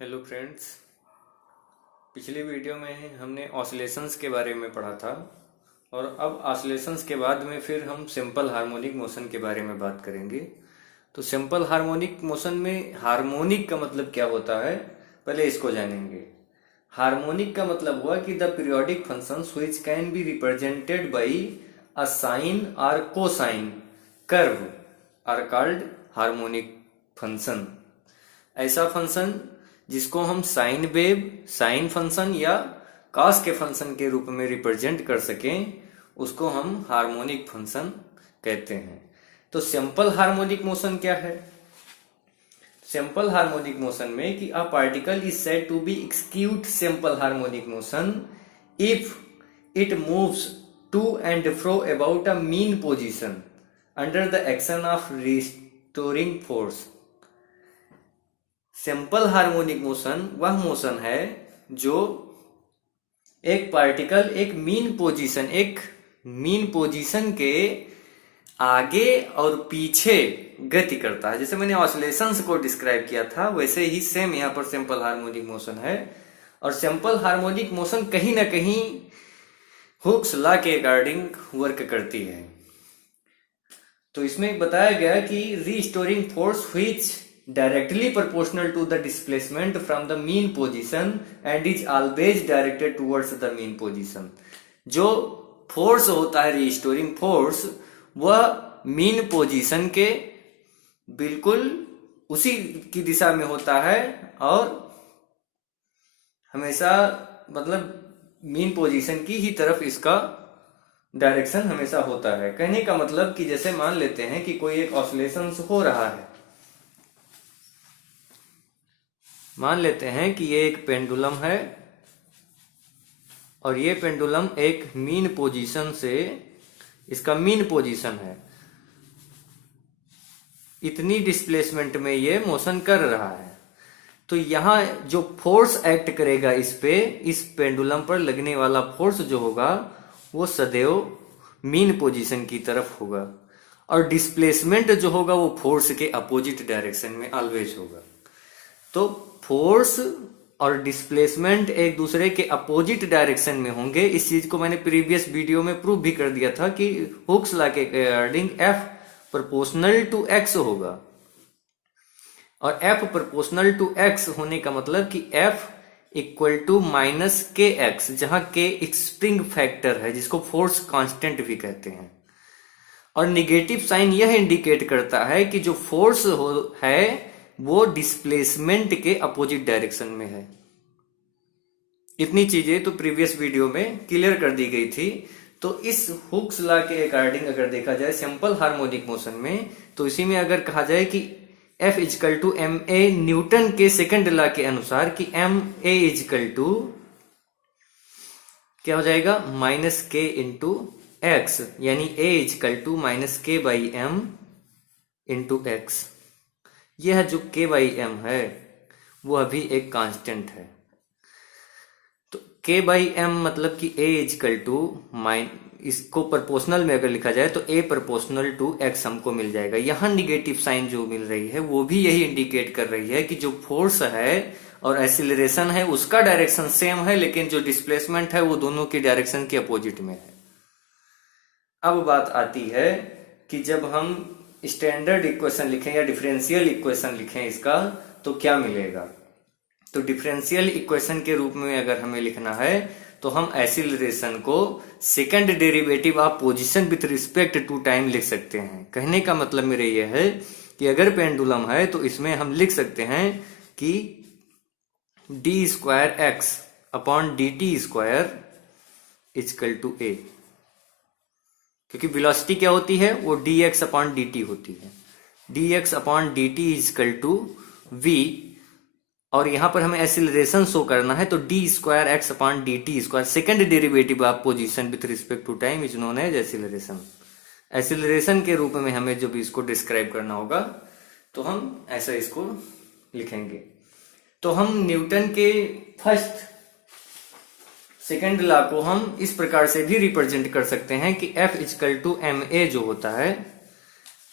Hello friends. पिछले video में हमने ऑसिलेशंस के बारे में पढ़ा था और अब ऑसिलेशंस के बाद में फिर हम सिंपल हार्मोनिक मोशन के बारे में बात करेंगे। तो सिंपल हार्मोनिक मोशन में हार्मोनिक का मतलब क्या होता है, पहले इसको जानेंगे। हार्मोनिक का मतलब हुआ कि the periodic functions which can be represented by a sine और cosine curve are called harmonic function. ऐसा फंक्शन जिसको हम साइन वेव, साइन फंक्शन या कॉस के फंक्शन के रूप में रिप्रेजेंट कर सकें, उसको हम हार्मोनिक फंक्शन कहते हैं। तो सिंपल हार्मोनिक मोशन क्या है? सिंपल हार्मोनिक मोशन में कि a particle is said to be execute simple harmonic motion if it moves to and fro about a mean position under the action of restoring force. Simple harmonic motion वह motion है जो एक particle एक mean position के आगे और पीछे गति करता है। जैसे मैंने ऑसिलेशंस को डिस्क्राइब किया था, वैसे ही सेम यहाँ पर सिंपल हार्मोनिक मोशन है। और सिंपल हार्मोनिक मोशन कहीं ना कहीं हुक्स लॉ के अकॉर्डिंग वर्क करती है। तो इसमें बताया गया कि restoring force which directly proportional to the displacement from the mean position and is always directed towards the mean position। जो फोर्स होता है रीस्टोरिंग फोर्स, वह मीन पोजीशन के बिल्कुल उसी की दिशा में होता है और हमेशा मतलब मीन पोजीशन की ही तरफ इसका डायरेक्शन हमेशा होता है। कहने का मतलब कि जैसे मान लेते हैं कि कोई एक ऑसिलेशन हो रहा है, मान लेते हैं कि ये एक पेंडुलम है और ये पेंडुलम एक मीन पोजीशन से, इसका मीन पोजीशन है, इतनी डिस्प्लेसमेंट में ये मोशन कर रहा है। तो यहां जो फोर्स एक्ट करेगा इस पे, इस पेंडुलम पर लगने वाला फोर्स जो होगा वो सदैव मीन पोजीशन की तरफ होगा और डिस्प्लेसमेंट जो होगा वो फोर्स के अपोजिट डायरेक्शन में ऑलवेज होगा। तो फोर्स और डिस्प्लेसमेंट एक दूसरे के अपोजिट डायरेक्शन में होंगे। इस चीज को मैंने प्रीवियस वीडियो में प्रूव भी कर दिया था कि हुक्स लॉ के according F proportional to x होगा और F प्रोपोर्शनल टू x होने का मतलब कि F equal to minus k x, जहां के स्प्रिंग फैक्टर है जिसको फोर्स कांस्टेंट भी कहते हैं। और निगेटिव साइन यह इंडिकेट करता है कि जो फोर्स है वो डिस्प्लेसमेंट के अपोजिट डायरेक्शन में है। इतनी चीजें तो प्रीवियस वीडियो में क्लियर कर दी गई थी। तो इस हुक्स लॉ के अकॉर्डिंग अगर देखा जाए सिंपल हार्मोनिक मोशन में, तो इसी में अगर कहा जाए कि F equal to M A, Newton के सेकंड लॉ के अनुसार कि एम ए इजकल टू क्या हो जाएगा, माइनस के इंटू एक्स, यानी A is equal to minus K by M into x. यह जो k बाई एम है वो अभी एक कांस्टेंट है। तो k बाई एम मतलब कि a इजकल टू इसको प्रोपोर्शनल में अगर लिखा जाए तो a प्रोपोर्शनल टू x हमको मिल जाएगा। यहां निगेटिव साइन जो मिल रही है वो भी यही इंडिकेट कर रही है कि जो फोर्स है और एक्सीलरेशन है उसका डायरेक्शन सेम है, लेकिन जो डिस्प्लेसमेंट है वो दोनों की डायरेक्शन के अपोजिट में है। अब बात आती है कि जब हम स्टैंडर्ड इक्वेशन लिखें या डिफरेंशियल इक्वेशन लिखें इसका, तो क्या मिलेगा। तो डिफरेंशियल इक्वेशन के रूप में अगर हमें लिखना है तो हम एक्सीलरेशन को second derivative of position with respect to time लिख सकते हैं। कहने का मतलब मेरा यह है कि अगर पेंडुलम है तो इसमें हम लिख सकते हैं कि D square x upon D T square equal to a, क्योंकि वेलोसिटी क्या होती है, वो dx अपॉन dt होती है। dx upon dt equal to v, और यहां पर हमें एक्सीलरेशन शो करना है तो d square x upon dt square, second derivative of position with respect to time is known as acceleration. Acceleration के रूप में हमें जब इसको डिस्क्राइब करना होगा तो हम ऐसा इसको लिखेंगे। तो हम न्यूटन के फर्स्ट सेकेंड लॉ को हम इस प्रकार से भी रिप्रेजेंट कर सकते हैं कि F equal to M A जो होता है,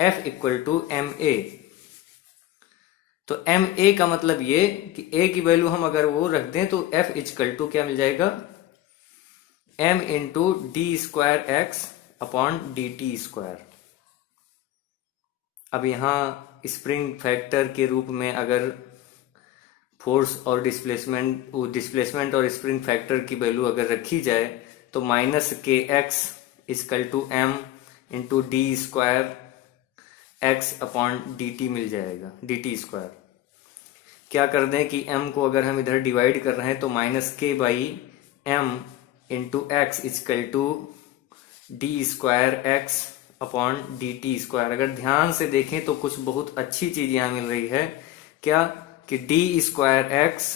F equal to M A, तो एम ए का मतलब ये कि ए की वैल्यू हम अगर वो रख दें तो एफ इजकल टू क्या मिल जाएगा, M into D square x upon D T square. अब यहां स्प्रिंग फैक्टर के रूप में अगर फोर्स और डिस्प्लेसमेंट और स्प्रिंग फैक्टर की वैल्यू अगर रखी जाए तो minus k x equal to m into D square x upon D t मिल जाएगा, डी टी स्क्वायर। क्या कर दें कि m को अगर हम इधर डिवाइड कर रहे हैं तो minus K by M into X equal to D square x upon D T square. अगर ध्यान से देखें तो कुछ बहुत अच्छी चीज यहां मिल रही है, क्या कि D square x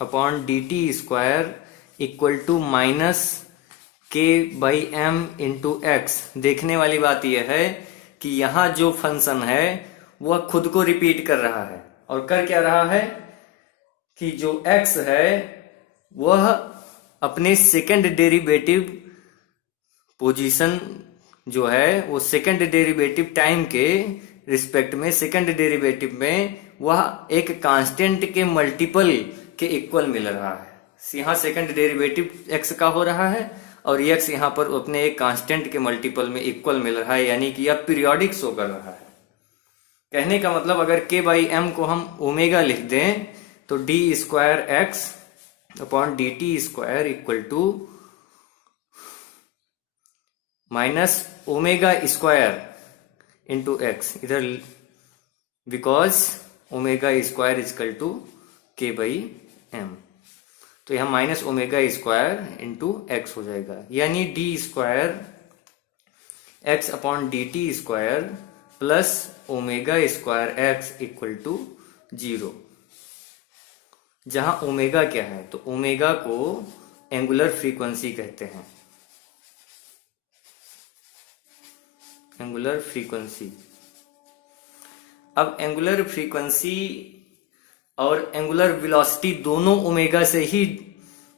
upon D T square equal to minus K by M into X. देखने वाली बात यह है कि यहां जो फंक्शन है वह खुद को रिपीट कर रहा है, और कर क्या रहा है कि जो x है वह अपने सेकंड डेरिवेटिव पोजीशन जो है वो सेकंड डेरिवेटिव टाइम के रिस्पेक्ट में, सेकंड डेरिवेटिव में वह एक कांस्टेंट के मल्टीपल के इक्वल मिल रहा है। यहां सेकंड डेरिवेटिव x का हो रहा है और x यहां पर अपने एक कांस्टेंट के मल्टीपल में इक्वल मिल रहा है, यानी कि यह पीरियोडिक शो कर रहा है। कहने का मतलब अगर k बाई एम को हम ओमेगा लिख दें तो D square x upon D T square equal to minus omega square into x, इधर because omega square equal to k by m, तो यहां minus omega square into x हो जाएगा, यानी d square x upon D T square plus omega square x equal to 0। जहां omega क्या है, तो ओमेगा को एंगुलर फ्रीक्वेंसी कहते हैं, एंगुलर फ्रीक्वेंसी। अब एंगुलर फ्रीक्वेंसी और एंगुलर वेलोसिटी दोनों ओमेगा से ही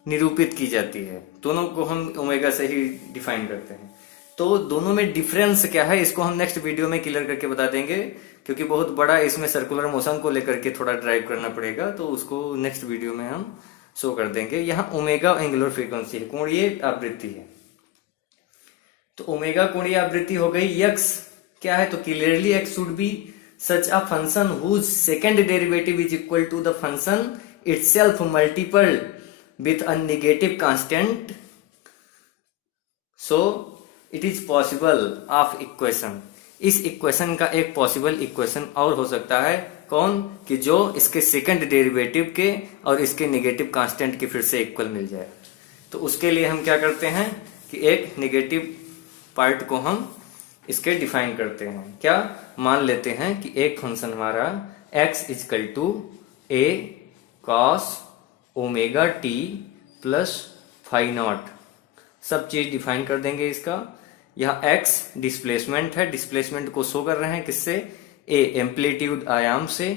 निरूपित की जाती है, दोनों को हम ओमेगा से ही डिफाइन करते हैं। तो दोनों में डिफरेंस क्या है इसको हम नेक्स्ट वीडियो में क्लियर करके बता देंगे, क्योंकि बहुत बड़ा इसमें सर्कुलर मोशन को लेकर के थोड़ा ड्राइव करना पड़ेगा, तो उसको नेक्स्ट वीडियो में हम शो कर देंगे। यहाँ ओमेगा एंगुलर फ्रीक्वेंसी है, कोणीय आवृत्ति है, तो ओमेगा कोणीय आवृत्ति हो गई। यक्स क्या है, तो clearly X should be such a function whose second derivative is equal to the function itself multiple with a negative constant, so it is possible of equation. इस इक्वेशन का एक पॉसिबल इक्वेशन और हो सकता है, कौन, कि जो इसके सेकंड डेरिवेटिव के और इसके नेगेटिव कांस्टेंट के फिर से इक्वल मिल जाए। तो उसके लिए हम क्या करते हैं कि एक नेगेटिव पार्ट को हम इसके डिफाइन करते हैं। क्या मान लेते हैं कि एक फंक्शन हमारा x equal to a cos omega T plus phi naught, सब चीज डिफाइन कर देंगे इसका। यह x डिस्प्लेसमेंट है, डिस्प्लेसमेंट को शो कर रहे हैं किससे, a एम्पलीट्यूड आयाम से।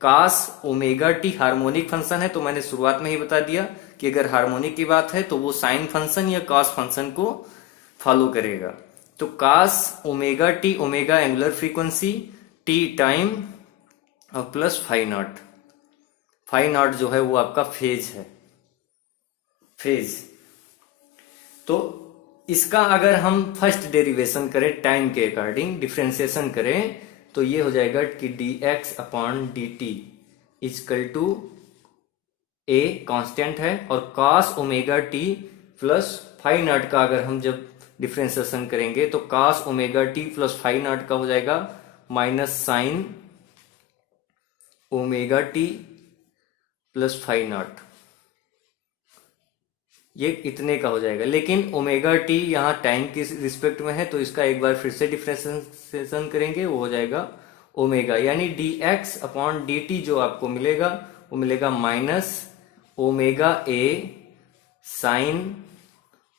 cos omega T harmonic function है, तो मैंने शुरुआत में ही बता दिया कि अगर हार्मोनिक की बात है तो वो साइन फंक्शन या cos फंक्शन को फॉलो करेगा। तो cos omega t, omega angular frequency, t time और plus phi naught. Phi naught जो है वो आपका फेज है, फेज। तो इसका अगर हम फर्स्ट डेरिवेशन करें टाइम के अकॉर्डिंग, डिफ्रेंसिएशन करें, तो ये हो जाएगा कि dx upon dt equal to a constant है, और cos omega T plus phi naught का अगर हम जब डिफ्रेंसिएशन करेंगे तो cos omega T plus phi naught का हो जाएगा minus sine omega T plus phi naught, ये इतने का हो जाएगा। लेकिन ओमेगा टी यहाँ टाइम के रिस्पेक्ट में है, तो इसका एक बार फिर से डिफ्रेंसिएशन करेंगे, वो हो जाएगा ओमेगा, यानी dx अपॉन dt जो आपको मिलेगा वो मिलेगा minus omega a sine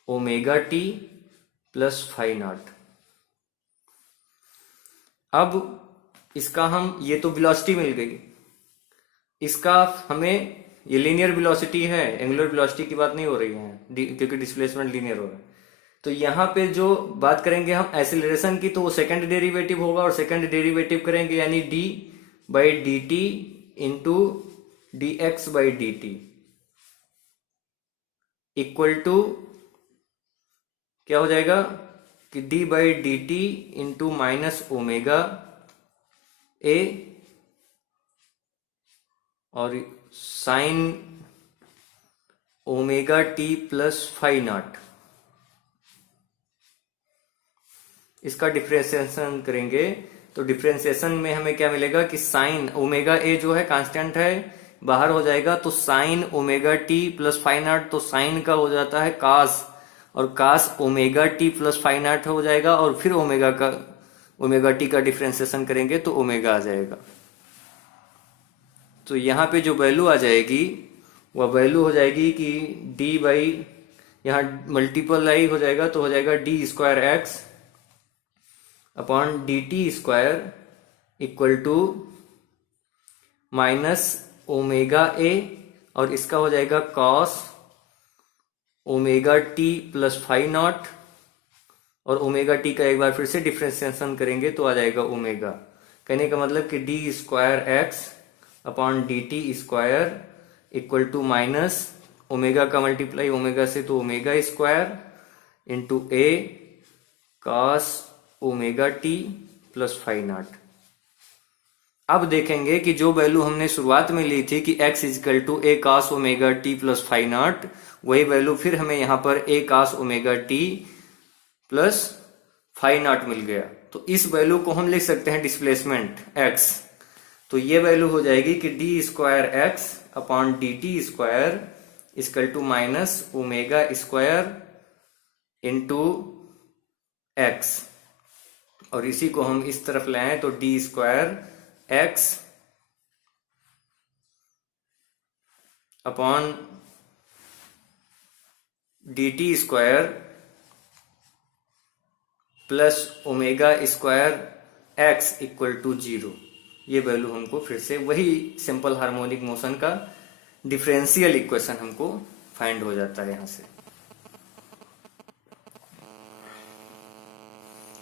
omega T plus phi naught. अब इसका हम, ये तो वेलोसिटी मिल गई, इसका हमें, ये लीनियर वेलोसिटी है, एंगुलर वेलोसिटी की बात नहीं हो रही है क्योंकि डिस्प्लेसमेंट लीनियर हो रहा है। तो यहाँ पे जो बात करेंगे हम एक्सीलरेशन की, तो वो सेकंड डेरिवेटिव होगा, और सेकंड डेरिवेटिव करेंगे यानी d by d t into d x by d t equal to क्या हो जाएगा कि d by d t into minus omega ए और sine omega T plus phi naught. इसका डिफ्रेंसिएशन करेंगे तो डिफ्रेंसिएशन में हमें क्या मिलेगा कि साइन ओमेगा ए जो है कांस्टेंट है, बाहर हो जाएगा तो sine omega T plus phi naught, तो साइन का हो जाता है कास, और cos omega T plus phi naught हो जाएगा, और फिर ओमेगा टी का डिफ्रेंसिएशन करेंगे तो ओमेगा आ जाएगा। तो यहाँ पे जो वैल्यू आ जाएगी वह वैल्यू हो जाएगी कि डी बाई यहाँ मल्टीपल हो जाएगा तो हो जाएगा D square x upon D T square equal to minus omega ए, और इसका हो जाएगा cos omega T plus phi naught, और ओमेगा टी का एक बार फिर से डिफ्रेंसिएशन करेंगे तो आ जाएगा ओमेगा। कहने का मतलब कि D square x upon D T square equal to minus omega का मल्टीप्लाई ओमेगा से तो omega square into A cos omega T plus phi naught. अब देखेंगे कि जो वैल्यू हमने शुरुआत में ली थी कि x equal to A cos omega T plus phi naught, वही वैल्यू फिर हमें यहाँ पर a cos omega T plus phi naught मिल गया। तो इस वैल्यू को हम लिख सकते हैं डिस्प्लेसमेंट x। तो ये वैल्यू हो जाएगी कि D square x upon D T square equal to minus omega square into X, और इसी को हम इस तरफ लाएं तो D square x upon D T square plus omega square x equal to 0। ये वैल्यू हमको फिर से वही सिंपल हार्मोनिक मोशन का डिफरेंशियल इक्वेशन हमको फाइंड हो जाता है यहां से।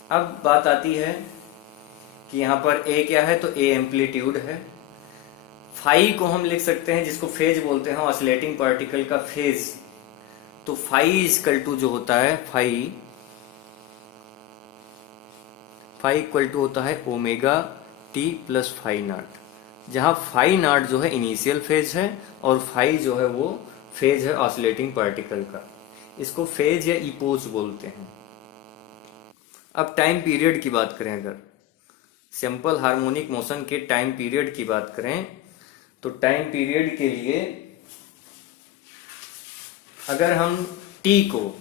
अब बात आती है कि यहाँ पर ए क्या है, तो ए एम्पलीट्यूड है। फाई को हम लिख सकते हैं जिसको फेज बोलते हैं, ऑसिलेटिंग पार्टिकल का फेज। तो फाई इक्वल टू जो होता है फाई इक्वल टू होता है omega T plus phi naught, जहां फाई नॉट जो है इनिशियल फेज है और फाई जो है वो फेज है ऑसिलेटिंग पार्टिकल का। इसको फेज या इपोज बोलते हैं। अब टाइम पीरियड की बात करें, अगर सिंपल हार्मोनिक मोशन के टाइम पीरियड की बात करें तो टाइम पीरियड के लिए अगर हम t को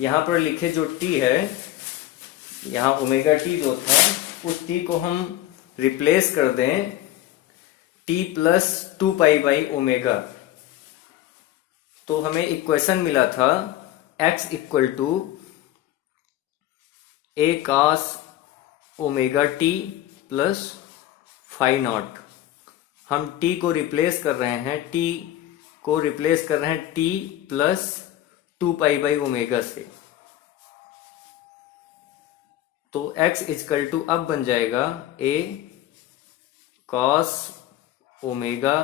यहां पर लिखे, जो t है यहां ओमेगा टी जो था उस t को हम रिप्लेस कर दें t plus 2 pi by omega, तो हमें इक्वेशन मिला था x equal to A cos omega T plus phi naught. हम t को रिप्लेस कर रहे हैं, t plus 2 pi by omega से, तो x इजकल टू अब बन जाएगा a कॉस ओमेगा,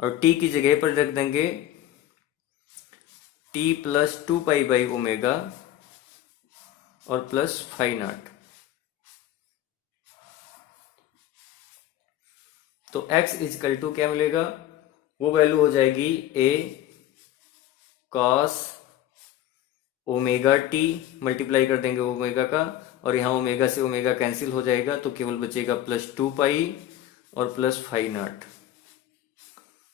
और t की जगह पर रख देंगे t plus 2 pi by omega और प्लस फाई नॉट। तो x इजकल टू क्या मिलेगा, वो वैल्यू हो जाएगी a cos omega T, multiply कर देंगे ओमेगा का, और यहाँ ओमेगा से ओमेगा कैंसिल हो जाएगा तो केवल बचेगा प्लस 2 पाई और plus phi naught.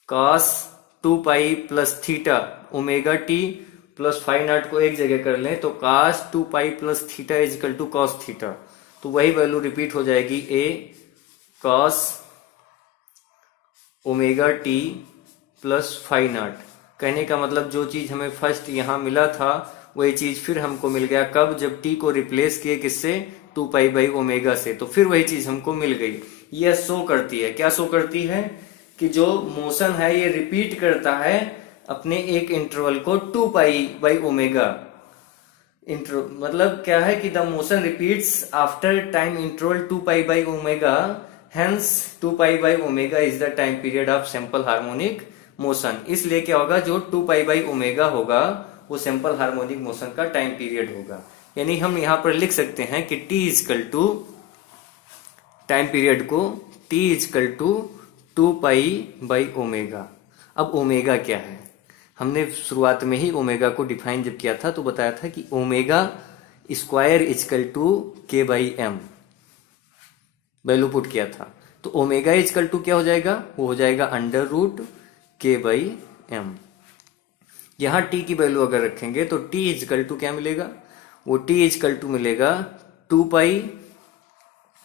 Cos 2 pi plus theta omega T plus phi naught को एक जगह कर लें तो cos 2 pi plus theta equal to cos theta, तो वही वैल्यू रिपीट हो जाएगी a cos omega T plus phi naught. कहने का मतलब जो चीज हमें फर्स्ट यहाँ मिला था वही चीज फिर हमको मिल गया, कब, जब t को रिप्लेस किए किससे, 2 पाई बाई ओमेगा से, तो फिर वही चीज हमको मिल गई। यह शो करती है, क्या शो करती है कि जो मोशन है ये रिपीट करता है अपने एक इंटरवल को 2 पाई बाई ओमेगा। मतलब क्या है कि the motion repeats after time interval 2 pi by omega hence 2 pi by omega is the time period of simple harmonic motion. इसलिए क्या होगा, जो 2 पाई बाई ओमेगा होगा वो सिंपल हार्मोनिक मोशन का टाइम पीरियड होगा। यानी हम यहां पर लिख सकते हैं कि t equal to time period को t equal to 2 pi by omega. अब ओमेगा क्या है, हमने शुरुआत में ही ओमेगा को डिफाइन जब किया था तो बताया था कि omega square equal to k by M value put किया था। तो ओमेगा इजकल टू क्या हो जाएगा, वो हो जाएगा अंडर रूट के बाई एम। यहां टी की वैल्यू अगर रखेंगे तो टी इजकल टू क्या मिलेगा, वो टी इजकल टू मिलेगा 2 पाई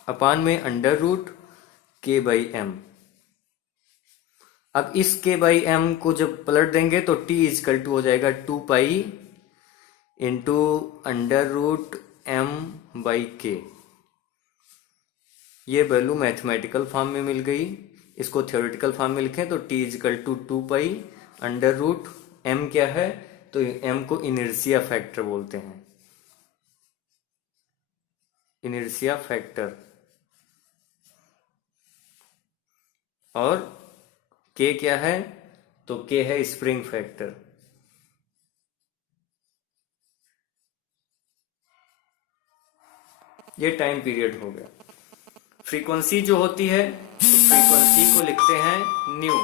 अपान में अंडर रूट के बाई एम। अब इस के बाई एम को जब पलट देंगे तो टी इजकल टू हो जाएगा 2 pi into under root M by K. ये वैल्यू मैथमेटिकल फॉर्म में मिल गई। इसको थ्योरेटिकल फॉर्म में लिखें तो T equal to 2 pi under root M क्या है, तो एम को इनर्शिया फैक्टर बोलते हैं, इनर्शिया फैक्टर। और के क्या है, तो के है स्प्रिंग फैक्टर। ये टाइम पीरियड हो गया। फ्रीक्वेंसी जो होती है तो फ्रीक्वेंसी को लिखते हैं न्यू।